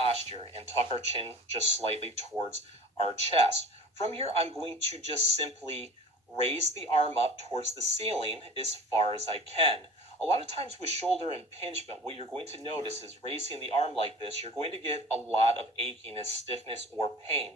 posture and tuck our chin just slightly towards our chest. From here, I'm going to just simply raise the arm up towards the ceiling as far as I can. A lot of times with shoulder impingement, what you're going to notice is raising the arm like this, you're going to get a lot of achiness, stiffness, or pain.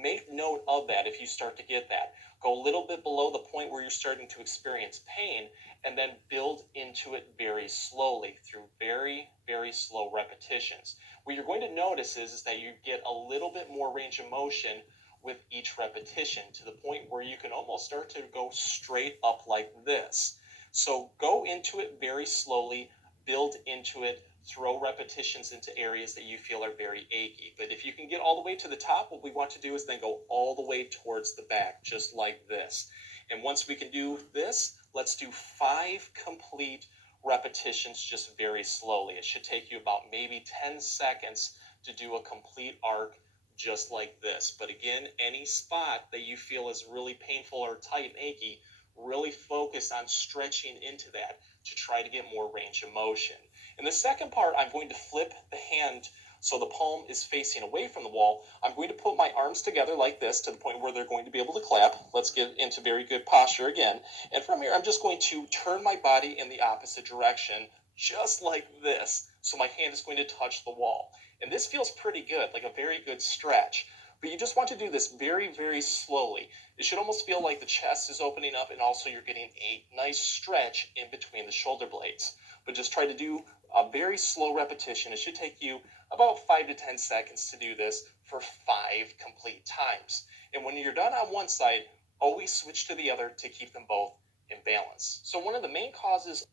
Make note of that if you start to get that. Go a little bit below the point where you're starting to experience pain, and then build into it very slowly through very, very slow repetitions. What you're going to notice is that you get a little bit more range of motion with each repetition, to the point where you can almost start to go straight up like this. So go into it very slowly, build into it, throw repetitions into areas that you feel are very achy. But if you can get all the way to the top, what we want to do is then go all the way towards the back, just like this. And once we can do this, let's do 5 complete repetitions just very slowly. It should take you about maybe 10 seconds to do a complete arc just like this. But again, any spot that you feel is really painful or tight and achy, really focus on stretching into that to try to get more range of motion. In the second part, I'm going to flip the hand so the palm is facing away from the wall. I'm going to put my arms together like this to the point where they're going to be able to clap. Let's get into very good posture again. And from here, I'm just going to turn my body in the opposite direction, just like this. So my hand is going to touch the wall. And this feels pretty good, like a very good stretch. But you just want to do this very, very slowly. It should almost feel like the chest is opening up, and also you're getting a nice stretch in between the shoulder blades. But just try to do a very slow repetition. It should take you about 5 to 10 seconds to do this for 5 complete times. And when you're done on one side, always switch to the other to keep them both in balance. So one of the main causes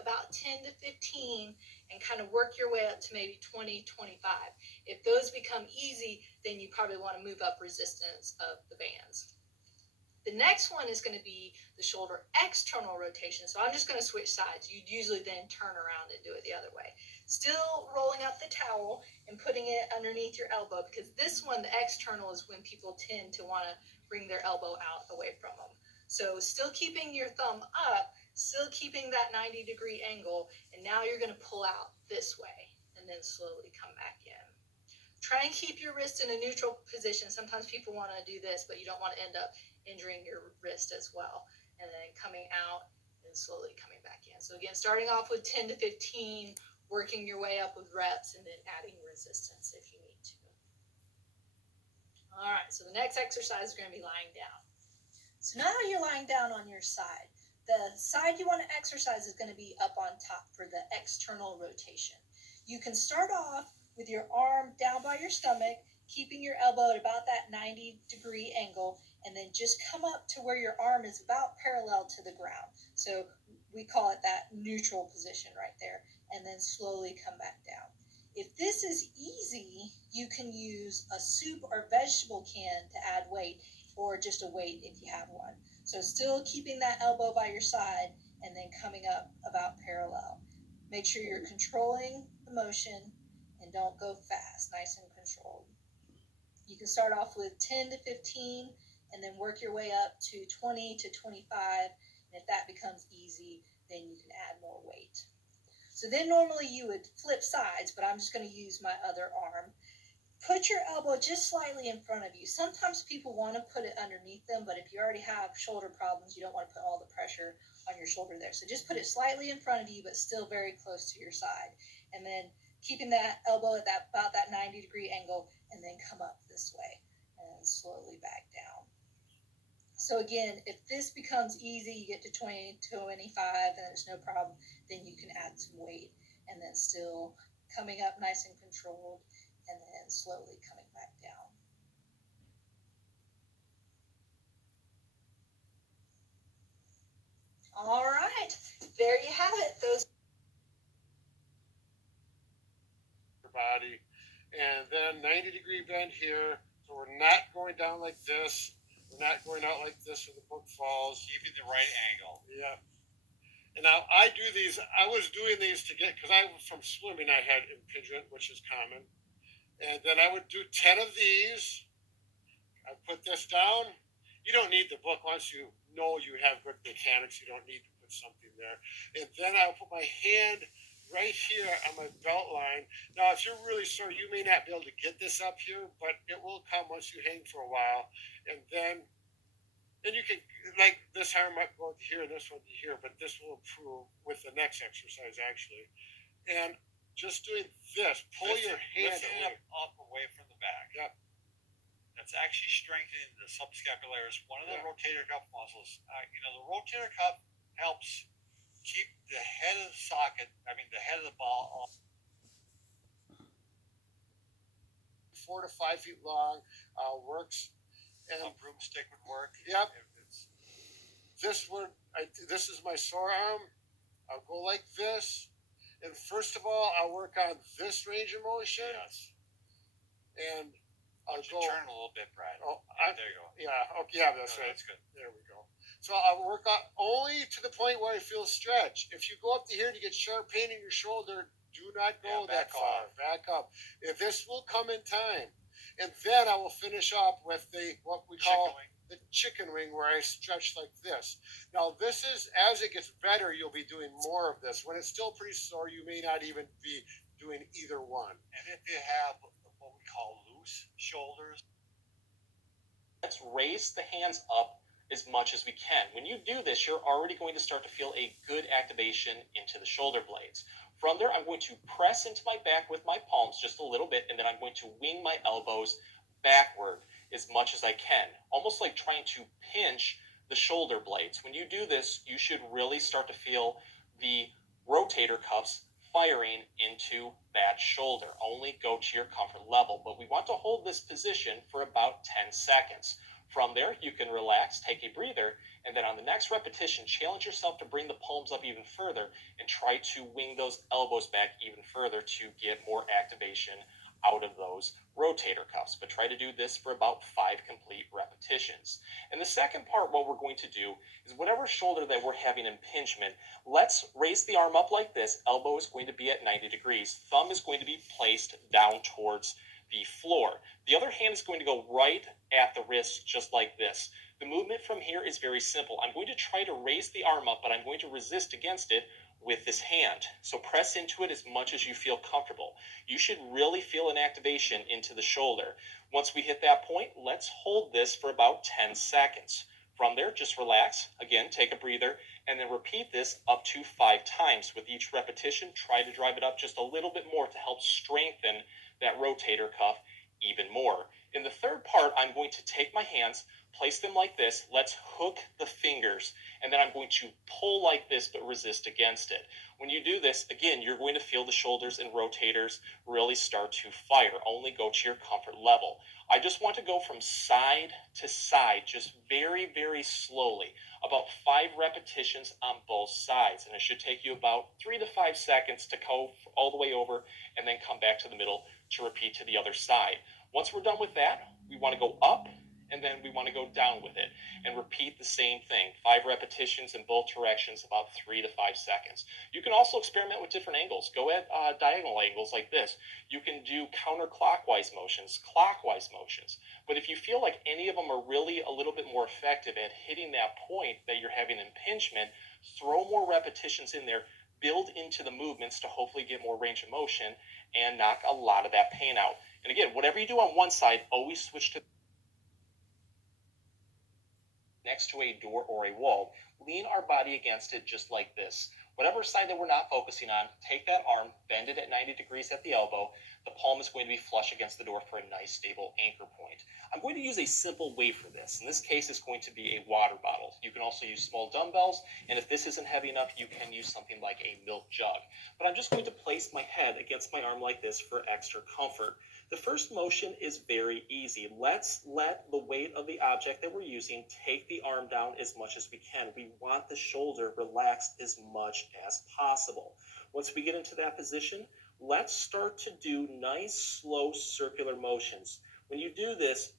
about 10 to 15 and kind of work your way up to maybe 20, 25. If those become easy, then you probably want to move up resistance of the bands. The next one is going to be the shoulder external rotation. So I'm just going to switch sides. You'd usually then turn around and do it the other way. Still rolling up the towel and putting it underneath your elbow, because this one, the external, is when people tend to want to bring their elbow out away from them. So still keeping your thumb up, still keeping that 90-degree angle, and now you're going to pull out this way and then slowly come back in. Try and keep your wrist in a neutral position. Sometimes people want to do this, but you don't want to end up injuring your wrist as well. And then coming out and slowly coming back in. So again, starting off with 10 to 15, working your way up with reps, and then adding resistance if you need to. All right, so the next exercise is going to be lying down. So now you're lying down on your side. The side you want to exercise is going to be up on top for the external rotation. You can start off with your arm down by your stomach, keeping your elbow at about that 90-degree angle, and then just come up to where your arm is about parallel to the ground. So we call it that neutral position right there, and then slowly come back down. If this is easy, you can use a soup or vegetable can to add weight, or just a weight if you have one. So still keeping that elbow by your side and then coming up about parallel. Make sure you're controlling the motion and don't go fast, nice and controlled. You can start off with 10 to 15 and then work your way up to 20 to 25. And if that becomes easy, then you can add more weight. So then normally you would flip sides, but I'm just going to use my other arm. Put your elbow just slightly in front of you. Sometimes people want to put it underneath them, but if you already have shoulder problems, you don't want to put all the pressure on your shoulder there. So just put it slightly in front of you, but still very close to your side. And then keeping that elbow at about that 90-degree angle, and then come up this way and slowly back down. So again, if this becomes easy, you get to 20, 25, and there's no problem, then you can add some weight, and then still coming up nice and controlled, and then slowly coming back down. All right, there you have it. Those your body, and then 90-degree bend here. So we're not going down like this. We're not going out like this when the book falls. Keeping the right angle. Yeah. And now I do these. I was doing these to get, because I from swimming I had impingement, which is common. And then I would do 10 of these. I put this down. You don't need the book once you know you have good mechanics. You don't need to put something there. And then I'll put my hand right here on my belt line. Now, if you're really sore, you may not be able to get this up here, but it will come once you hang for a while. And then you can, like this arm might go to here and this one to here, but this will improve with the next exercise actually. And just doing this, pull your hand hand up away from the back. Yep. That's actually strengthening the subscapularis, one of the Yeah. rotator cuff muscles. The rotator cuff helps keep the head of the socket, the head of the ball, 4 to 5 feet long, works. And a broomstick would work. Yep. This is my sore arm. I'll go like this, and first of all, I'll work on this range of motion. Yes. And I'll go turn a little bit, Brad. Oh, there you go. Yeah. Okay. Yeah, that's right. That's good. There we go. So I'll work on only to the point where I feel stretch. If you go up to here and you get sharp pain in your shoulder, do not go that far. Back up. If this will come in time, and then I will finish up with what we call the chicken wing, where I stretch like this. Now, this is, as it gets better, you'll be doing more of this. When it's still pretty sore, you may not even be doing either one. And if you have what we call loose shoulders, let's raise the hands up as much as we can. When you do this, you're already going to start to feel a good activation into the shoulder blades. From there, I'm going to press into my back with my palms just a little bit, and then I'm going to wing my elbows backward as much as I can, almost like trying to pinch the shoulder blades. When you do this, you should really start to feel the rotator cuffs firing into that shoulder. Only go to your comfort level, but we want to hold this position for about 10 seconds. From there, you can relax, take a breather, and then on the next repetition, challenge yourself to bring the palms up even further and try to wing those elbows back even further to get more activation out of those rotator cuffs. But try to do this for about 5 complete repetitions. And the second part, what we're going to do is whatever shoulder that we're having impingement, let's raise the arm up like this. Elbow is going to be at 90 degrees. Thumb is going to be placed down towards the floor. The other hand is going to go right at the wrist, just like this. The movement from here is very simple. I'm going to try to raise the arm up, but I'm going to resist against it with this hand. So press into it as much as you feel comfortable. You should really feel an activation into the shoulder. Once we hit that point, let's hold this for about 10 seconds. From there, just relax. Again, take a breather, and then repeat this up to 5 times. With each repetition, try to drive it up just a little bit more to help strengthen that rotator cuff even more. In the third part, I'm going to take my hands, place them like this. Let's hook the fingers, and then I'm going to pull like this, but resist against it. When you do this, again, you're going to feel the shoulders and rotators really start to fire. Only go to your comfort level. I just want to go from side to side, just very, very slowly, about 5 repetitions on both sides. And it should take you about 3 to 5 seconds to go all the way over and then come back to the middle to repeat to the other side. Once we're done with that, we want to go up, and then we want to go down with it and repeat the same thing. 5 repetitions in both directions, about 3 to 5 seconds. You can also experiment with different angles. Go at diagonal angles like this. You can do counterclockwise motions, clockwise motions. But if you feel like any of them are really a little bit more effective at hitting that point that you're having impingement, throw more repetitions in there, build into the movements to hopefully get more range of motion and knock a lot of that pain out. And again, whatever you do on one side, always switch to next to a door or a wall. Lean our body against it just like this. Whatever side that we're not focusing on, take that arm, bend it at 90 degrees at the elbow. The palm is going to be flush against the door for a nice stable anchor point. I'm going to use a simple weight for this. In this case, it's going to be a water bottle. You can also use small dumbbells, and if this isn't heavy enough, you can use something like a milk jug. But I'm just going to place my head against my arm like this for extra comfort. The first motion is very easy. Let's let the weight of the object that we're using take the arm down as much as we can. We want the shoulder relaxed as much as possible. Once we get into that position, let's start to do nice, slow circular motions. When you do this,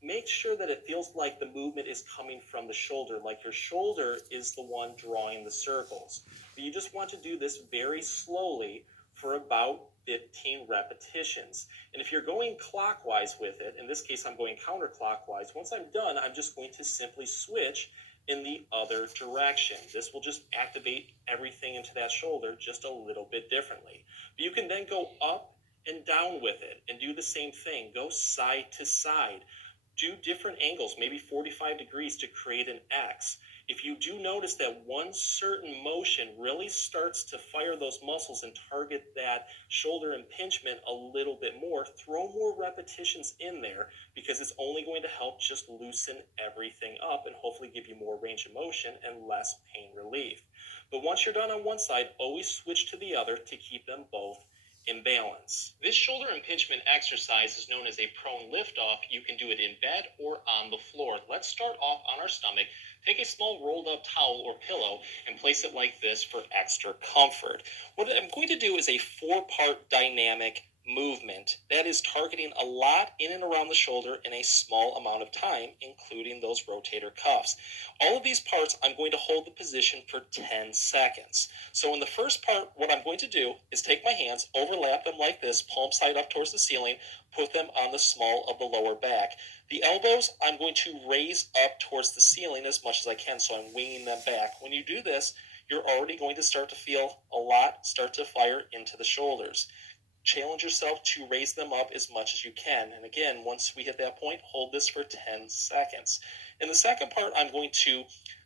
make sure that it feels like the movement is coming from the shoulder, like your shoulder is the one drawing the circles. But you just want to do this very slowly for about 15 repetitions. And if you're going clockwise with it, in this case I'm going counterclockwise, once I'm done, I'm just going to simply switch in the other direction. This will just activate everything into that shoulder just a little bit differently. But you can then go up and down with it and do the same thing. Go side to side. Do different angles, maybe 45 degrees to create an X. If you do notice that one certain motion really starts to fire those muscles and target that shoulder impingement a little bit more, throw more repetitions in there because it's only going to help just loosen everything up and hopefully give you more range of motion and less pain relief. But once you're done on one side, always switch to the other to keep them both in balance. This shoulder impingement exercise is known as a prone lift off. You can do it in bed or on the floor. Let's start off on our stomach. Take a small rolled up towel or pillow and place it like this for extra comfort. What I'm going to do is a 4-part dynamic movement that is targeting a lot in and around the shoulder in a small amount of time, including those rotator cuffs. All of these parts, I'm going to hold the position for 10 seconds. So in the first part, what I'm going to do is take my hands, overlap them like this, palm side up towards the ceiling, put them on the small of the lower back. The elbows, I'm going to raise up towards the ceiling as much as I can, so I'm winging them back. When you do this, you're already going to start to feel a lot start to fire into the shoulders. Challenge yourself to raise them up as much as you can. And again, once we hit that point, hold this for 10 seconds. In the second part, I'm going to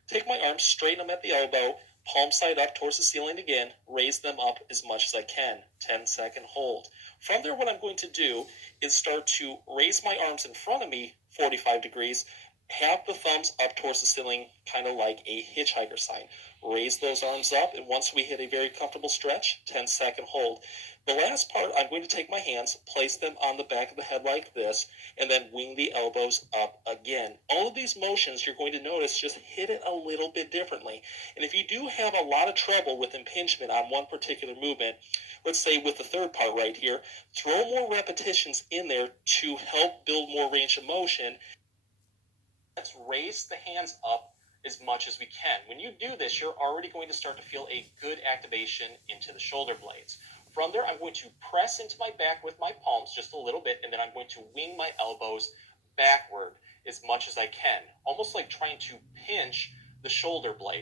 take my arms, straighten them at the elbow, palm side up towards the ceiling again, raise them up as much as I can. 10-second hold. From there, what I'm going to do is start to raise my arms in front of me 45 degrees, have the thumbs up towards the ceiling, kind of like a hitchhiker sign. Raise those arms up, and once we hit a very comfortable stretch, 10-second hold. The last part, I'm going to take my hands, place them on the back of the head like this, and then wing the elbows up again. All of these motions, you're going to notice, just hit it a little bit differently. And if you do have a lot of trouble with impingement on one particular movement, let's say with the third part right here, throw more repetitions in there to help build more range of motion. Let's raise the hands up as much as we can. When you do this, you're already going to start to feel a good activation into the shoulder blades. From there, I'm going to press into my back with my palms just a little bit, and then I'm going to wing my elbows backward as much as I can, almost like trying to pinch the shoulder blade.